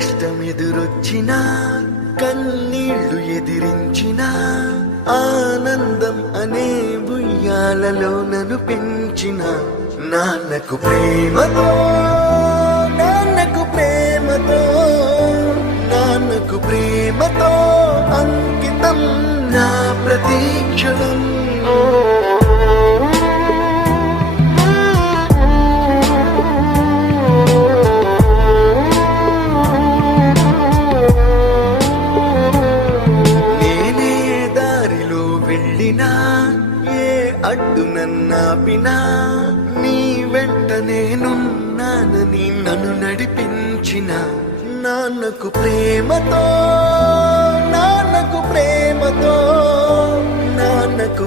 కష్టమెదురొచ్చినా కన్నీళ్లు ఎదిరించినా ఆనందం అనే ఉయ్యాలలో నన్ను పెంచిన నాన్నకు ప్రేమతో నాన్నకు ప్రేమతో నాన్నకు ప్రేమతో అంకితం నా ప్రతీక్షణం. నేనే దారిలో వెళ్ళినా ఏ అడ్డు నన్నాపినా నీ వెంట నేనున్నానని నన్ను నడిపించిన నాన్నకు ప్రేమతో నాన్నకు ప్రేమతో నాన్నకు